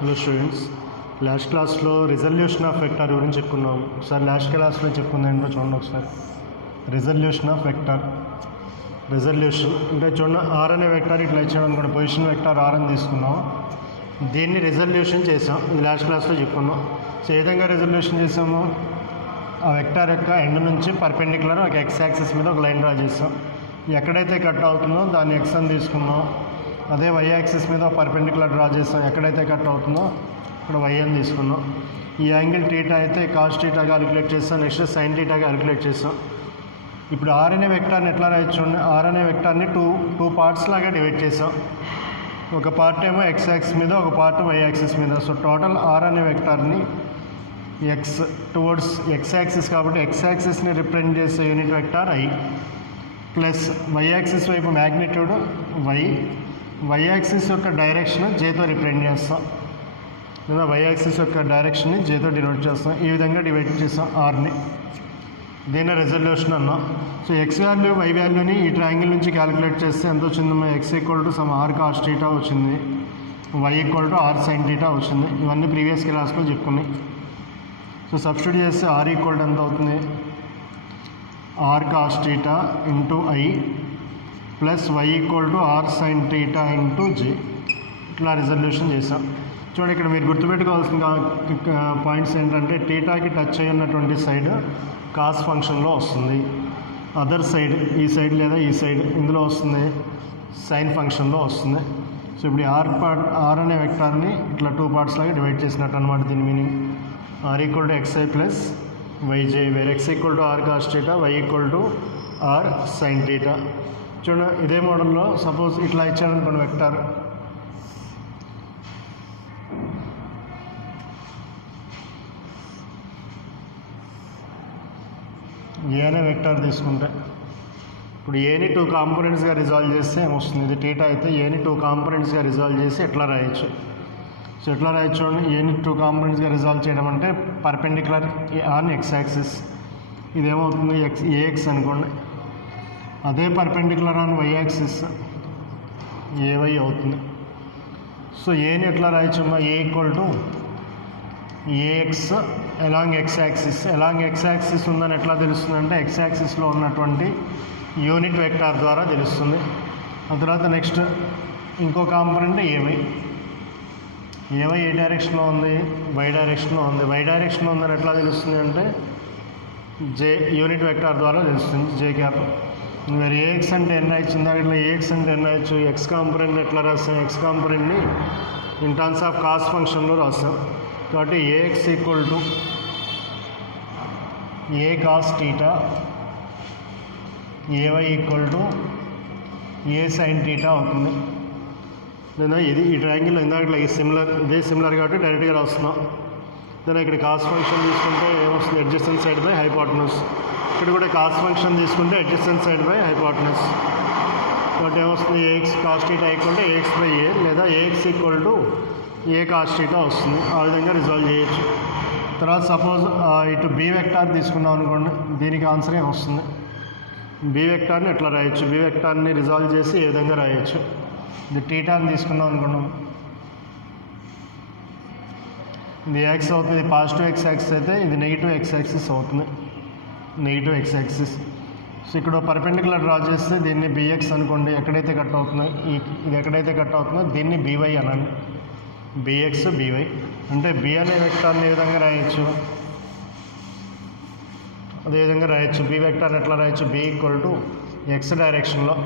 Hello students, last క్లాస్లో resolution of vector గురించి చెప్పుకున్నాం. ఒకసారి లాస్ట్ క్లాస్లో చెప్పుకుంది ఏంటో చూడండి. ఒకసారి రిజల్యూషన్ ఆఫ్ వెక్టార్. రిజల్యూషన్ అంటే చూడండి, ఆర్ అనే వెక్టార్ ఇట్లా ఇచ్చాడు అనుకోండి, పొజిషన్ వెక్టార్ ఆర్ అని తీసుకున్నాం. దీన్ని రిజల్యూషన్ చేసాం, ఇది లాస్ట్ క్లాస్లో చెప్పుకున్నాం. సో ఏ విధంగా రిజల్యూషన్ చేసాము, ఆ వెక్టార్ యొక్క ఎండ్ నుంచి పర్పెండిక్యులర్ ఒక ఎక్స్ యాక్సిస్ మీద ఒక లైన్ డ్రా చేసాం. ఎక్కడైతే కట్ అవుతుందో దాన్ని ఎక్స్ అని తీసుకున్నాం. అదే వై యాక్సిస్ మీద పర్పెండిక్యులర్ డ్రా చేస్తాం, ఎక్కడైతే కట్ అవుతుందో ఇక్కడ వై అని తీసుకున్నాం. ఈ యాంగిల్ టీటా అయితే కాస్ టీటా క్యాలిక్యులేట్ చేస్తాం, నెక్స్ట్ సైన్ టీటా క్యాలిక్యులేట్ చేస్తాం. ఇప్పుడు ఆర్ అనే వెక్టార్ని ఎట్లా రాయొచ్చు? ఆర్ అనే వెక్టార్ని టూ పార్ట్స్ లాగా డివైడ్ చేసాం. ఒక పార్ట్ ఏమో ఎక్స్ యాక్సిస్ మీద, ఒక పార్ట్ వై యాక్సిస్ మీద. సో టోటల్ ఆర్ అనే వెక్టార్ని ఎక్స్ టువర్డ్స్ ఎక్స్ యాక్సిస్ కాబట్టి ఎక్స్ యాక్సిస్ని రిప్రజెంట్ చేసే unit vector i, plus y axis వైపు మ్యాగ్నిట్యూడ్ వై, వై యాక్సిస్ యొక్క డైరెక్షన్ జేతో రిప్రజెంట్ చేస్తాం, లేదా వై యాక్సిస్ యొక్క డైరెక్షన్ని జేతో డినోట్ చేస్తాం. ఈ విధంగా డివైడ్ చేస్తాం ఆర్ని. దీన్ని రెజల్యూషన్ అన్నాం. సో ఎక్స్ వాల్యూ వై వాల్యూని ఈ ట్రయాంగిల్ నుంచి క్యాలిక్యులేట్ చేస్తే ఎంత వచ్చిందమ్మా? X equal to some R cos theta వచ్చింది, Y equal to are sine theta వచ్చింది. ఇవన్నీ ప్రీవియస్ క్లాస్లో చెప్పుకున్నాయి. సో సబ్స్టిట్యూట్ చేస్తే ఆర్ ఈక్వల్ టు ఎంత అవుతుంది? R cos theta into I plus Y equal to are sine theta into J. ఇట్లా resolution చేసాం. చూడండి, ఇక్కడ మీరు గుర్తుపెట్టుకోవాల్సిన పాయింట్స్ ఏంటంటే, టీటాకి టచ్ అయి ఉన్నటువంటి సైడ్ కాస్ ఫంక్షన్లో వస్తుంది, అదర్ సైడ్ ఈ సైడ్ లేదా ఈ సైడ్ ఇందులో వస్తుంది సైన్ ఫంక్షన్లో వస్తుంది. సో ఇప్పుడు ఆర్ అనే వెక్టార్ని ఇట్లా టూ పార్ట్స్ లాగా డివైడ్ చేసినట్టు అనమాట. దీని meaning r equal to x i plus y j, where x equal to r cos theta, y equal to are sine theta. చూడండి, ఇదే మోడల్లో సపోజ్ ఇట్లా ఇచ్చాడనుకోండి వెక్టార్, ఏ అనే వెక్టార్ తీసుకుంటే, ఇప్పుడు ఏని టూ కాంపోనెంట్స్గా రిజాల్వ్ చేస్తే ఏమొస్తుంది? ఇది టీటా అయితే ఏని టూ కాంపోనెంట్స్గా రిజాల్వ్ చేసి ఎట్లా రాయొచ్చు? సో ఎట్లా రాయొచ్చు చూడండి. ఏని టూ కాంపోనెంట్స్గా రిజాల్వ్ చేయడం అంటే పర్పెండిక్యులర్ ఆన్ ఎక్స్ యాక్సిస్, ఇదేమవుతుంది ఏఎక్స్ అనుకోండి. అదే perpendicular on Y axis A Y అవుతుంది. సో ఏని ఎట్లా రాయొచ్చమ్మా? A equal to A X along X axis. Along X axis ఉందని ఎట్లా తెలుస్తుందంటే, ఎక్స్ యాక్సిస్లో ఉన్నటువంటి యూనిట్ వెక్టార్ ద్వారా తెలుస్తుంది. ఆ తర్వాత నెక్స్ట్ ఇంకో కాంపోనెంట్ ఏవై. ఏవై ఏ డైరెక్షన్లో ఉంది? వై డైరెక్షన్లో ఉంది. వై డైరెక్షన్లో ఉందని ఎట్లా తెలుస్తుంది అంటే, జే యూనిట్ వెక్టార్ ద్వారా తెలుస్తుంది, జే క్యాప్. మరి ఏఎక్స్ అంటే ఎన్ అయ్యచ్చు, ఇందాక ఇట్లా ఏఎక్స్ అంటే ఎన్ అయ్యచ్చు. ఎక్స్ కాంపోనెంట్ ఎట్లా రాస్తాం? ఎక్స్ కాంపోనెంట్ని ఇన్ టర్మ్స్ ఆఫ్ కాస్ ఫంక్షన్లో రాస్తాం. కాబట్టి A X equal to A cos theta, A Y equal to A sine theta అవుతుంది. లేదా ఇది ఈ ట్రయాంగిల్ ఇందాక ఇట్లా ఇదే సిమిలర్ కాబట్టి డైరెక్ట్గా రాస్తున్నాం. లేదా ఇక్కడ కాస్ ఫంక్షన్ తీసుకుంటే ఏమొస్తుంది? Adjacent side by hypotenuse. ఇక్కడ కూడా కాస్ ఫంక్షన్ తీసుకుంటే అడ్జసెంట్ సైడ్ బై హైపోటెనస్. కాబట్టి ఏమొస్తుంది? A X cos theta equal to A X by A, లేదా A X equal to A cos theta వస్తుంది. ఆ విధంగా రిజాల్వ్ చేయొచ్చు. తర్వాత సపోజ్ ఇటు బి వెక్టార్ తీసుకున్నాం అనుకోండి, దీనికి ఆన్సర్ ఏమొస్తుంది? బి వెక్టార్ని ఎట్లా రాయొచ్చు? బి వెక్టార్ని రిజాల్వ్ చేసి ఏ విధంగా రాయొచ్చు? ఇది టీటాని తీసుకున్నాం అనుకున్నాం, ఇది ఎక్స్ అవుతుంది. పాజిటివ్ ఎక్స్ యాక్సిస్ అయితే ఇది నెగిటివ్ ఎక్స్ యాక్సిస్ అవుతుంది, నెగిటివ్ ఎక్స్ యాక్సిస్. సో ఇక్కడ పర్పెండిక్యులర్ డ్రా చేస్తే దీన్ని బిఎక్స్ అనుకోండి, ఎక్కడైతే కట్ అవుతుందో ఇది ఎక్కడైతే కట్ అవుతుందో దీన్ని బీవై అనండి. బిఎక్స్ బీవై అంటే బి అనే వెక్టార్ని ఏ విధంగా రాయొచ్చు? అదేవిధంగా రాయొచ్చు. బి వెక్టార్ని ఎట్లా రాయొచ్చు? బి ఈక్వల్ టు ఎక్స్ డైరెక్షన్లో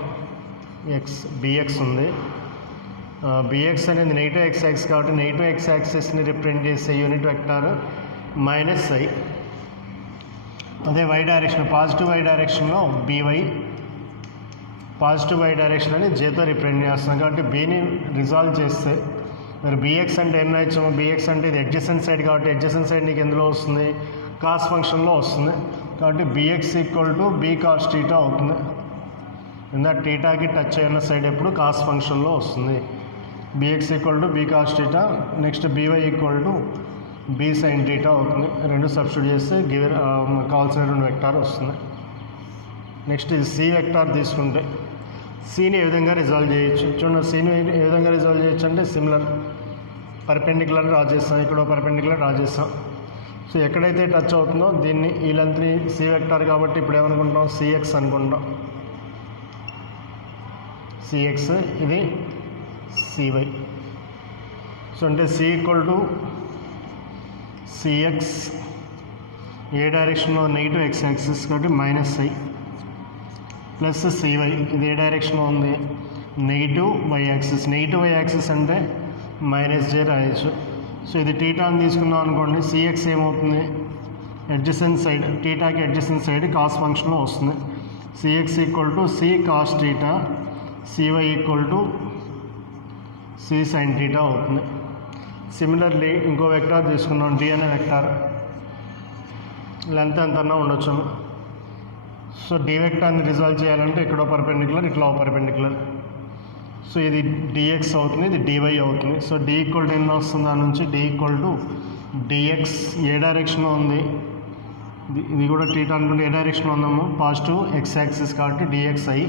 ఎక్స్ బిఎక్స్ ఉంది. బిఎక్స్ అనేది నెగిటివ్ ఎక్స్ యాక్సిస్ కాబట్టి నెగిటివ్ ఎక్స్ యాక్సిస్ని రిప్రజెంట్ చేసే యూనిట్ వెక్టార్ మైనస్ ఐ. అదే వై డైరెక్షన్, పాజిటివ్ వై డైరెక్షన్లో బీవై, పాజిటివ్ వై డైరెక్షన్ అని జేతో రిప్రజెంట్ చేస్తాం. కాబట్టి బీని రిజాల్వ్ చేస్తే మరి బిఎక్స్ అంటే ఎన్ అయ్యచ్చు? బిఎక్స్ అంటే ఇది అడ్జసెంట్ సైడ్ కాబట్టి అడ్జసెంట్ సైడ్ నీకు ఎందులో వస్తుంది? కాస్ ఫంక్షన్లో వస్తుంది. కాబట్టి b x equal to b cos theta అవుతుంది. ఇందా టీటాకి టచ్ అయిన సైడ్ ఎప్పుడు కాస్ ఫంక్షన్లో వస్తుంది. B x equal to b cos theta, next b y equal to b sine theta అవుతుంది. రెండు సబ్స్టిట్యూట్ చేస్తే కావాల్సినటువంటి వెక్టార్ వస్తుంది. నెక్స్ట్ ఇది సి వెక్టార్ తీసుకుంటే సీని ఏ విధంగా రిజాల్వ్ చేయొచ్చు చూడండి. సీని ఏ విధంగా రిజాల్వ్ చేయొచ్చు అంటే సిమిలర్ పర్పెండిక్యులర్ డ్రా చేస్తాం, ఇక్కడ పర్పెండిక్యులర్ డ్రా చేస్తాం. సో ఎక్కడైతే టచ్ అవుతుందో దీన్ని ఈ లెంత్ని సి వెక్టార్ కాబట్టి ఇప్పుడు ఏమనుకుంటాం, సిఎక్స్ అనుకుంటాం. సిఎక్స్ ఇది సివై. సో అంటే సి ఈక్వల్ టు సిఎక్స్, ఏ డైరెక్షన్లో నెగిటివ్ ఎక్స్ యాక్సిస్ కాబట్టి మైనస్ ఐ, ప్లస్ సివై ఇది ఏ డైరెక్షన్లో ఉంది, negative why axis. Negative why axis అంటే మైనస్ జే రాయొచ్చు. సో ఇది టీటా అని తీసుకున్నాం అనుకోండి, సిఎక్స్ ఏమవుతుంది, అడ్జసెంట్ సైడ్, టీటాకి అడ్జసెంట్ సైడ్ కాస్ ఫంక్షన్లో వస్తుంది. C X equal to C cos theta, C Y equal to C sine theta అవుతుంది. సిమిలర్లీ ఇంకో వెక్టార్ తీసుకున్నాం, డి అనే వెక్టార్, లెంత్ ఎంతన్నా ఉండొచ్చు. సో డి వెక్టార్ని రిజాల్వ్ చేయాలంటే ఇక్కడ పర్పెండిక్యులర్, ఇట్లా పర్పెండిక్యులర్. సో ఇది డిఎక్స్ అవుతుంది, ఇది డివై అవుతుంది. సో డి ఈక్వల్ టు ఎన్ని వస్తుంది, దాని నుంచి డి ఈక్వల్ టు డిఎక్స్, ఏ డైరెక్షన్లో ఉంది, ఇది కూడా టీటా అనుకుంటే ఏ డైరెక్షన్లో ఉందాము, పాజిటివ్ ఎక్స్ యాక్సిస్ కాబట్టి డిఎక్స్ఐ,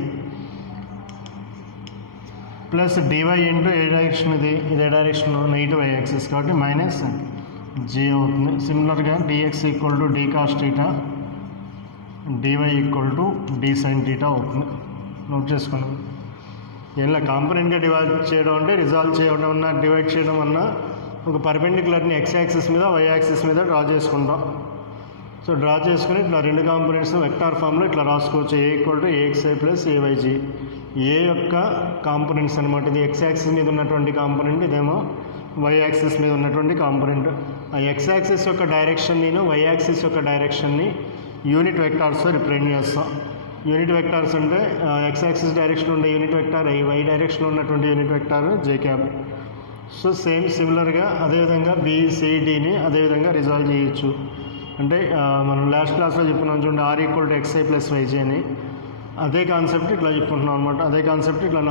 ప్లస్ డివై ఇంటూ ఏ డైరెక్షన్, ఇదే డైరెక్షన్ నెగిటివ్ వై యాక్సిస్ కాబట్టి మైనస్ జే అవుతుంది. సిమిలర్గా d x equal to d cos theta, d y equal to d sine theta అవుతుంది. నోట్ చేసుకున్నాం. ఇలా కాంపనెంట్గా డివైడ్ చేయడం అంటే రిజాల్వ్ చేయడం అన్నా, డివైడ్ చేయడం అన్నా, ఒక పర్పెండిక్యులర్ని ఎక్స్ యాక్సిస్ మీద వై యాక్సిస్ మీద డ్రా చేసుకుంటాం. సో డ్రా చేసుకుని ఇట్లా రెండు కాంపనెంట్స్ వెక్టార్ ఫామ్లో ఇట్లా రాసుకోవచ్చు. ఏ ఈక్వల్ టు ఏఎక్స్ఐ ప్లస్ ఏవైజీ, ఏ యొక్క కాంపనెంట్స్ అనమాట. ఇది ఎక్స్ యాక్సిస్ మీద ఉన్నటువంటి కాంపనెంట్, ఇదేమో వై యాక్సిస్ మీద ఉన్నటువంటి కాంపనెంట్. ఆ ఎక్స్ యాక్సిస్ యొక్క డైరెక్షన్ని, వై యాక్సిస్ యొక్క డైరెక్షన్ని యూనిట్ వెక్టార్స్తో రిప్రజెంట్ చేస్తాం. యూనిట్ వెక్టార్స్ అంటే ఎక్స్ యాక్సిస్ డైరెక్షన్ ఉండే యూనిట్ వెక్టార్ ఐ, వై డైరెక్షన్లో ఉన్నటువంటి యూనిట్ వెక్టార్ జే క్యాప్. సో సిమిలర్గా అదేవిధంగా బీసీడీని అదేవిధంగా రిజాల్వ్ చేయొచ్చు. అంటే మనం లాస్ట్ క్లాస్లో చెప్పుకున్నాం చూడండి, r equal to x i plus y j అని. అదే కాన్సెప్ట్ ఇట్లా చెప్పుకుంటున్నాం అనమాట. అదే కాన్సెప్ట్ ఇట్లా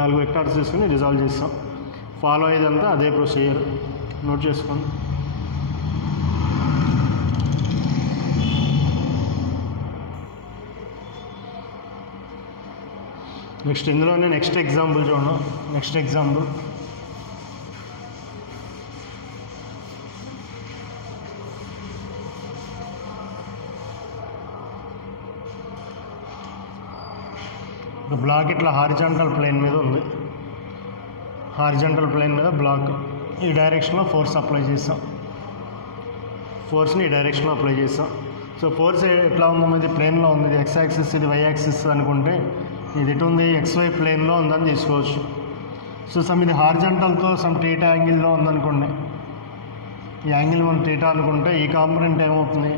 నాలుగు వెక్టార్స్ తీసుకుని రిజాల్వ్ చేస్తాం. ఫాలో అయ్యేదంతా అదే ప్రొసీజర్. నోట్ చేసుకోండి. నెక్స్ట్ ఇందులోనే నెక్స్ట్ ఎగ్జాంపుల్ చూడండి. నెక్స్ట్ ఎగ్జాంపుల్ బ్లాక్ ఇట్లా హారిజాంటల్ ప్లేన్ మీద ఉంది. హారిజాంటల్ ప్లేన్ మీద బ్లాక్, ఈ డైరెక్షన్లో ఫోర్స్ అప్లై చేస్తాం. ఫోర్స్ని ఈ డైరెక్షన్లో అప్లై చేస్తాం. సో ఫోర్స్ ఎట్లా ఉందో, ఇది ప్లేన్లో ఉంది, ఇది ఎక్స్ యాక్సిస్, ఇది వై యాక్సిస్ అనుకుంటే ఇది ఎటు ఉంది, ఎక్స్వై ప్లేన్లో ఉందని తీసుకోవచ్చు. సో ఇది హారిజాంటల్తో టీటా యాంగిల్లో ఉందనుకోండి, ఈ యాంగిల్ మనం టీటా అనుకుంటే ఈ కాంపొనెంట్ ఏమవుతుంది,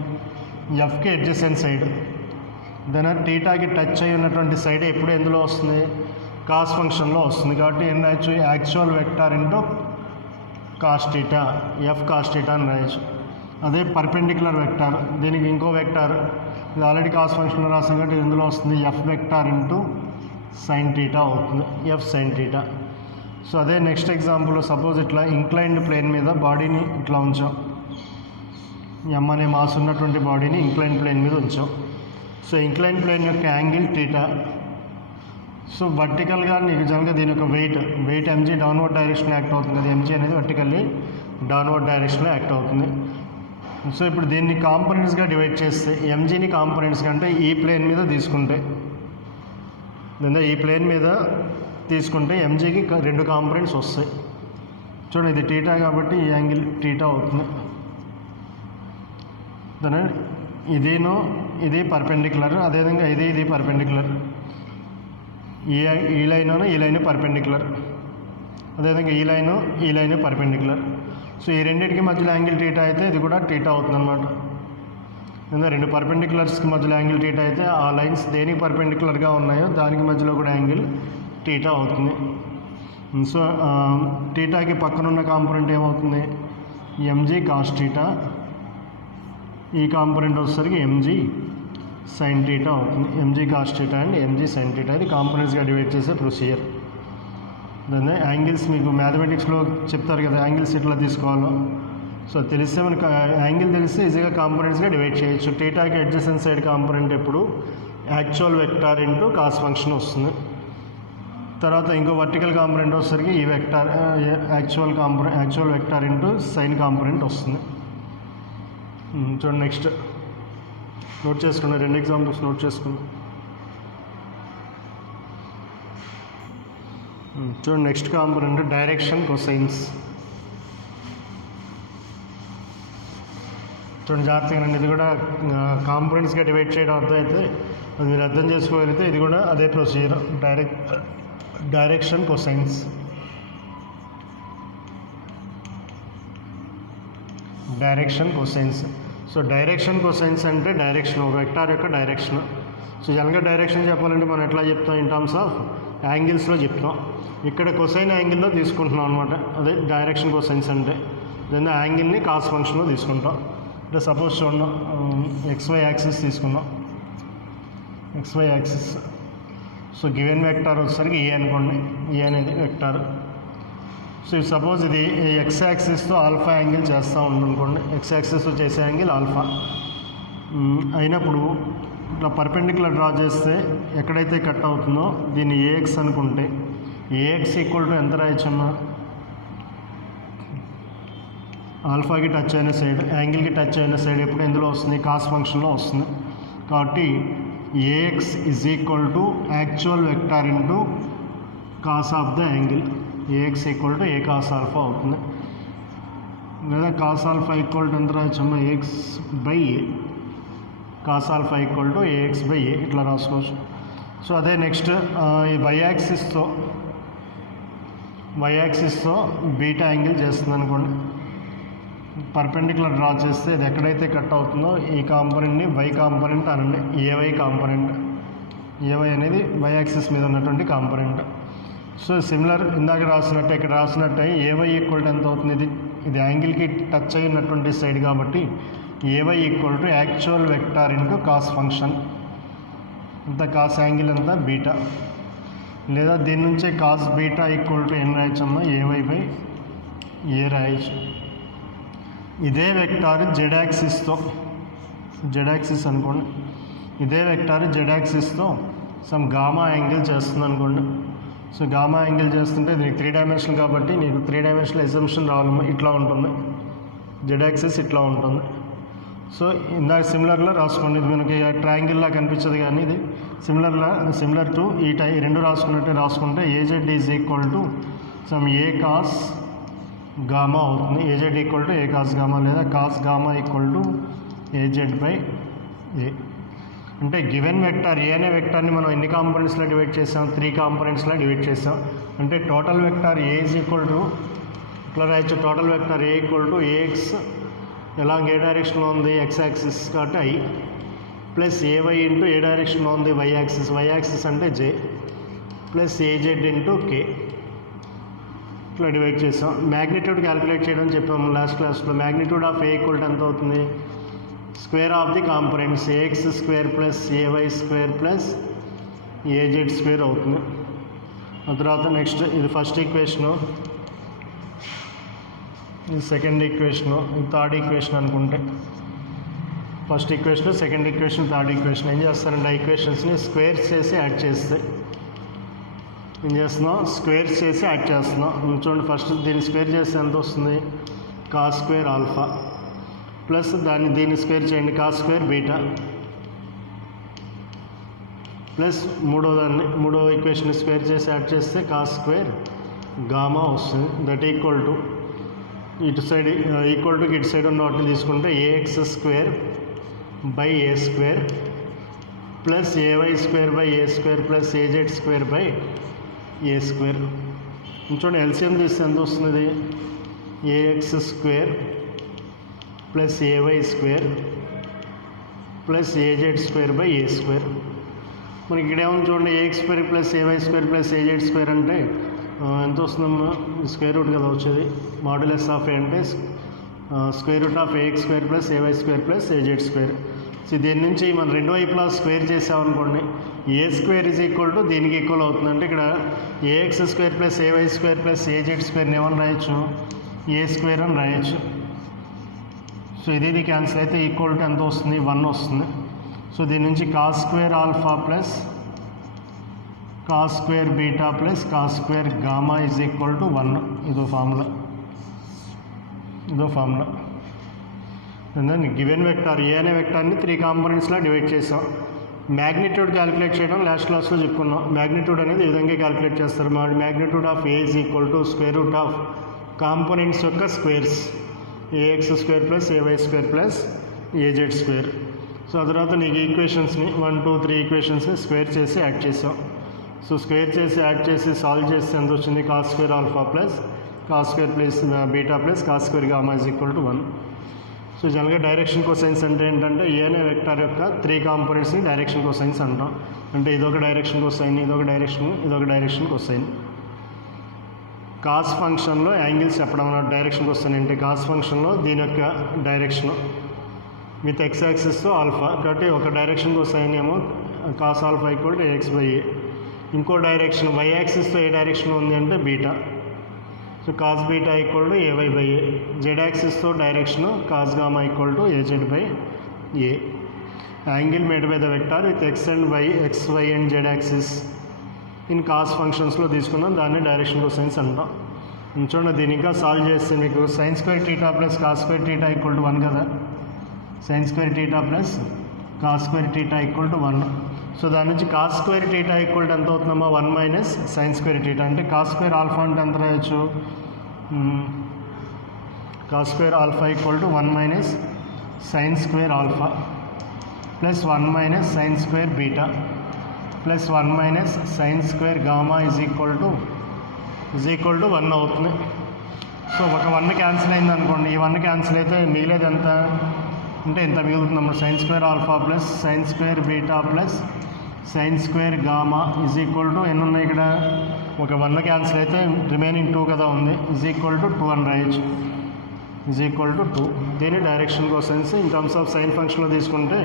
ఎఫ్కి అడ్జసెంట్ సైడ్, దాని టీటాకి టచ్ అయి ఉన్నటువంటి సైడ్ ఎప్పుడు ఎందులో వస్తుంది, కాస్ ఫంక్షన్లో వస్తుంది. కాబట్టి ఏం రాయొచ్చు, actual vector into cos theta, F cos theta అని రాయొచ్చు. అదే పర్పెండిక్యులర్ వెక్టార్, దీనికి ఇంకో వెక్టార్, ఇది ఆల్రెడీ కాస్ ఫంక్షన్లో రాసాం కాబట్టి ఇందులో వస్తుంది F vector into sine theta అవుతుంది, ఎఫ్ సైన్ టీటా. సో అదే నెక్స్ట్ ఎగ్జాంపుల్, సపోజ్ ఇట్లా ఇంక్లైన్డ్ ప్లేన్ మీద బాడీని ఇట్లా ఉంచాం, ఎం అనే మాస్ ఉన్నటువంటి బాడీని ఇంక్లైన్ ప్లేన్ మీద ఉంచాం. సో ఇంక్లైన్ ప్లేన్ యొక్క యాంగిల్ టీటా. సో వర్టికల్గా నీకు జనరల్గా దీని యొక్క weight m g downward direction act అవుతుంది కదా, ఎంజీ అనేది వర్టికల్లీ డౌన్వర్డ్ డైరెక్షన్లో యాక్ట్ అవుతుంది. సో ఇప్పుడు దీన్ని కాంపొనెంట్స్గా డివైడ్ చేస్తే, ఎంజీని కాంపొనెంట్స్ కంటే ఈ ప్లేన్ మీద తీసుకుంటే, లేదా ఈ ప్లేన్ మీద తీసుకుంటే ఎంజీకి రెండు కాంపొనెంట్స్ వస్తాయి. చూడండి ఇది టీటా కాబట్టి ఈ యాంగిల్ టీటా అవుతుంది. దాని ఇదేనో ఇది పర్పెండిక్యులర్, అదేవిధంగా ఇది పర్పెండిక్యులర్, ఈ లైన్ పర్పెండిక్యులర్, అదేవిధంగా ఈ లైన్ పర్పెండిక్యులర్. సో ఈ రెండింటికి మధ్యలో యాంగిల్ టీటా అయితే ఇది కూడా టీటా అవుతుంది అనమాట. రెండు పర్పెండిక్యులర్స్కి మధ్యలో యాంగిల్ టీటా అయితే ఆ లైన్స్ దేనికి పర్పెండిక్యులర్గా ఉన్నాయో దానికి మధ్యలో కూడా యాంగిల్ టీటా అవుతుంది. సో టీటాకి పక్కనున్న కాంపోనెంట్ ఏమవుతుంది, ఎంజీ కాస్ టీటా, ఈ కాంపోనెంట్ వచ్చేసరికి ఎంజీ సైన్ టీటా అవుతుంది. MG cos theta and MG sine theta, ఇది కాంపోనెంట్స్గా డివైడ్ చేసే ప్రొసీజర్. దాన్ని యాంగిల్స్ మీకు మ్యాథమెటిక్స్లో చెప్తారు కదా, యాంగిల్స్ ఇట్లా తీసుకోవాలో. సో తెలిస్తే మనకు యాంగిల్ తెలిస్తే ఈజీగా కాంపోనెంట్స్గా డివైడ్ చేయొచ్చు. టీటాకి అడ్జసెంట్ సైడ్ కాంపోనెంట్ ఎప్పుడు actual vector into cos function వస్తుంది. తర్వాత ఇంకో వర్టికల్ కాంపోనెంట్ వచ్చేసరికి ఈ vector actual vector into sine component వస్తుంది. చూడండి నెక్స్ట్ నోట్ చేసుకున్నా, 2 ఎగ్జాంపుల్స్ నోట్ చేసుకున్నా. చూడండి నెక్స్ట్ కాంపోనెంట్ డైరెక్షన్ కొసైన్స్. చూడండి జాగ్రత్తగా, ఇది కూడా కాంపోనెంట్స్గా డివైడ్ చేయడం అర్థమైతే అది మీరు అర్థం చేసుకోగలిగితే ఇది కూడా అదే procedure. Direction cosines. So direction cosines అంటే డైరెక్షన్, ఒక వెక్టార్ యొక్క డైరెక్షన్. సో జనరల్గా డైరెక్షన్ చెప్పాలంటే మనం ఎట్లా చెప్తాం, ఇన్ టర్మ్స్ ఆఫ్ యాంగిల్స్లో చెప్తాం. ఇక్కడ కొసైన్ యాంగిల్లో తీసుకుంటున్నాం అనమాట, అదే డైరెక్షన్ కొసైన్స్ అంటే. దాన్ని యాంగిల్ని కాస్ ఫంక్షన్లో తీసుకుంటాం. అంటే సపోజ్ చూడండి, XY యాక్సిస్ తీసుకున్నాం, XY axis. So given vector వచ్చేసరికి ఏ అనుకోండి, ఏ అనేది వెక్టార్. సో సపోజ్ ఇది X యాక్సిస్తో ఆల్ఫా యాంగిల్ చేస్తూ ఉందనుకోండి, X యాక్సిస్తో చేసే యాంగిల్ ఆల్ఫా అయినప్పుడు ఇట్లా పర్పెండిక్యులర్ డ్రా చేస్తే ఎక్కడైతే కట్ అవుతుందో దీన్ని AX అనుకుంటే AX ఈక్వల్ టు ఎంత రాయొచ్చమ్మా, ఆల్ఫాకి టచ్ అయిన సైడ్, యాంగిల్కి టచ్ అయిన సైడ్ ఎప్పుడు ఎందులో వస్తుంది, కాస్ ఫంక్షన్లో వస్తుంది. కాబట్టి AX is equal to actual vector into cos of the angle. AX equal to A cos alpha అవుతుంది. లేదా కాస్ ఆల్ఫా ఈక్వల్ టు ఎంత రాయొచ్చమ్మా, AX by A. Cos alpha equal to AX by A ఇట్లా రాసుకోవచ్చు. So అదే next ఈ why యాక్సిస్తో beta angle చేస్తుంది అనుకోండి, perpendicular draw చేస్తే ఇది ఎక్కడైతే కట్ అవుతుందో ఈ కాంపోనెంట్ని వై కాంపోనెంట్ అనండి, AY కాంపోనెంట్. AY అనేది వై యాక్సిస్ మీద ఉన్నటువంటి కాంపోనెంట్. సో సిమిలర్ ఇందాక రాసినట్టే ఇక్కడ రాసినట్టే AY ఈక్వల్ టు ఎంత అవుతుంది, ఇది యాంగిల్కి టచ్ అయినటువంటి సైడ్ కాబట్టి AY equal to actual vector into cos function. అంత కాస్ యాంగిల్ అంతా బీటా. లేదా దీని నుంచే కాస్ బీటా ఈక్వల్ టు ఏం రాయొచ్చమ్మా, AY బై A రాయొచ్చు. ఇదే వెక్టార్ జెడ్ యాక్సిస్ అనుకోండి, ఇదే వెక్టార్ జెడ్ యాక్సిస్తో సమ్ గామా యాంగిల్ చేస్తుంది అనుకోండి. సో గామా యాంగిల్ చేస్తుంటే దీనికి 3 డైమెన్షనల్ కాబట్టి నీకు 3 డైమెన్షనల్ ఎగ్జంప్షన్ రావాలమ్మా, ఇట్లా ఉంటుంది జెడ్ యాక్సిస్, ఇట్లా ఉంటుంది. సో ఇందాక సిమిలర్లో రాసుకోండి, ఇది మనకి ట్రయాంగిల్లా కనిపించదు కానీ ఇది సిమిలర్ టు ఈ రెండు రాసుకున్నట్టే రాసుకుంటే AZ is equal to some A cos gamma అవుతుంది. AZ equal to A cos gamma, లేదా cos gamma equal to AZ by A. అంటే గివెన్ వెక్టార్ ఏ అనే వెక్టార్ని మనం ఎన్ని కాంపోనెంట్స్లో డివైడ్ చేసాం, 3 కాంపోనెంట్స్లో డివైడ్ చేసాం. అంటే total vector A is equal to ఇట్లా రాయొచ్చు, total vector A equal to AX along ఏ డైరెక్షన్లో ఉంది, X యాక్సిస్ కాబట్టి I ప్లస్ AY ఇంటూ ఏ డైరెక్షన్లో ఉంది, Y యాక్సిస్ అంటే J plus AZ into K. ఇట్లా డివైడ్ చేసాం. మ్యాగ్నిట్యూడ్ క్యాలిక్యులేట్ చేయడం చెప్పాము లాస్ట్ క్లాస్లో. Magnitude of A equal to ఎంత అవుతుంది, square of the components AX square plus AY square plus AZ square అవుతుంది. ఆ తర్వాత నెక్స్ట్ ఇది ఫస్ట్ ఈక్వేషను, ఇది సెకండ్ ఈక్వేషను, ఇది థర్డ్ ఈక్వేషన్ అనుకుంటే. First equation, second equation, third equation ఏం చేస్తారంటే ఆ ఈక్వేషన్స్ని స్క్వేర్స్ చేసి యాడ్ చేస్తే ఏం చేస్తున్నాం, స్క్వేర్స్ చేసి యాడ్ చేస్తున్నాం. చూడండి ఫస్ట్ దీన్ని స్క్వేర్ చేస్తే ఎంత వస్తుంది, కాస్ స్క్వేర్ ఆల్ఫా ప్లస్ దీన్ని స్క్వేర్ చేయండి, కాస్ స్క్వేర్ బీటా ప్లస్ మూడో ఈక్వేషన్ స్క్వేర్ చేసి యాడ్ చేస్తే కాస్ స్క్వేర్ గామా వస్తుంది. దట్ ఈక్వల్ టు ఇటు సైడ్ ఈక్వల్ టు ఇటు సైడ్ ఉన్న వాటిని తీసుకుంటే AX square by A square plus AY square by A square plus AZ square by A square. చూడండి ఎల్సిఎం తీస్తే ఎంత వస్తుంది, AX square plus AY square plus AZ square by A square. మనకి ఇక్కడ ఏమన్నా చూడండి AX square plus AY square plus AZ square అంటే ఎంత వస్తుందమ్మా, స్క్వేర్ రూట్ కదా వచ్చేది. మాడ్యులస్ ఆఫ్ A అంటే square root of AX square plus AY square plus AZ square. So దీని నుంచి మనం రెండు వైపులా స్క్వేర్ చేసామనుకోండి, A square is equal to దీనికి ఈక్వల్ అవుతుంది. అంటే ఇక్కడ AX square plus AY square plus AZ స్క్వేర్ని ఏమని రాయొచ్చు, A స్క్వేర్ అని రాయొచ్చు. సో ఇది క్యాన్సిల్ అయితే ఈక్వల్ టు ఎంత వస్తుంది, 1 వస్తుంది. సో దీని నుంచి cos square alpha plus cos square beta plus cos square gamma is equal to 1. ఇదో formula and then given vector A అనే వెక్టార్ని 3 కాంపోనెంట్స్లో డివైడ్ చేసాం. మ్యాగ్నిట్యూడ్ క్యాలిక్యులేట్ చేయడం లాస్ట్ క్లాస్లో చెప్పుకున్నాం. మ్యాగ్నిట్యూడ్ అనేది ఈ విధంగా క్యాలిక్యులేట్ చేస్తారు. Magnitude of A is equal to square root of components యొక్క squares A X square plus A Y square plus A Z square. So ఆ తర్వాత నీకు ఈక్వేషన్స్ని 1, 2, 3 ఈక్వేషన్స్ని స్క్వేర్ చేసి యాడ్ చేసాం. సో స్క్వేర్ చేసి యాడ్ చేసి సాల్వ్ చేస్తే ఎంత వచ్చింది? Cos square alpha plus cos square plus beta plus cos square gamma is equal to 1. So జనరల్గా డైరెక్షన్ కోసైన్స్ అంటే ఏంటంటే ఏ అనే వెక్టార్ యొక్క 3 కాంపోనెంట్స్ని డైరెక్షన్ కోసైన్స్ అంటాం. అంటే ఇదొక డైరెక్షన్ కోసైన్, ఇదొక డైరెక్షన్ కోసైన్. కాస్ ఫంక్షన్లో యాంగిల్స్ చెప్పడం డైరెక్షన్ కోసైన్ అంటే కాస్ ఫంక్షన్లో దీని యొక్క డైరెక్షన్ విత్ ఎక్స్ యాక్సిస్తో ఆల్ఫా. కాబట్టి ఒక డైరెక్షన్ కోసైన్ ఏమో cos alpha equal to A X by A. ఇంకో డైరెక్షన్ వై యాక్సిస్తో ఏ డైరెక్షన్ ఉంది అంటే beta. So cos beta equal to A Y by A. Z యాక్సిస్తో direction cos gamma equal to A Z by A. Angle made by the vector with X and y, x y and z axis in cos ఫంక్షన్స్లో తీసుకున్నాం. దాన్ని direction cosines అంటాం. చూడండి దీని ఇంకా solve చేస్తే మీకు sine square theta plus cos square theta equal to 1 కదా. Sine square theta plus cos square theta equal to 1. So దాని నుంచి cos square theta equal to ఎంత అవుతుందమ్మా? 1 మైనస్ సైన్ స్క్వేర్ టీటా. అంటే కాస్ స్క్వేర్ ఆల్ఫా అంటే ఎంత రాయొచ్చు? Cos square alpha equal to 1 minus sign square alpha plus 1 minus sign square beta plus 1 minus sign square gamma is equal to 1 అవుతుంది. So ఒక 1 cancel అయింది అనుకోండి. ఈ 1 cancel అయితే మిగిలేదు ఎంత అంటే ఎంత మిగులుతుంది అన్నమాట? Sign square alpha plus sine square beta plus sine square gamma is equal to ఎన్ని ఉన్నాయి ఇక్కడ? ఒక 1 క్యాన్సిల్ అయితే రిమైనింగ్ 2 కదా ఉంది. ఈజ్ ఈక్వల్ టు 2 అని రాయొచ్చు. Is equal to 2. దీని direction cosines in terms of sine ఫంక్షన్లో తీసుకుంటే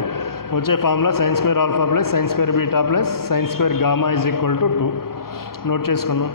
వచ్చే formula sine square alpha plus sine square beta plus sine square gamma is equal to 2. Note చేసుకున్నాం.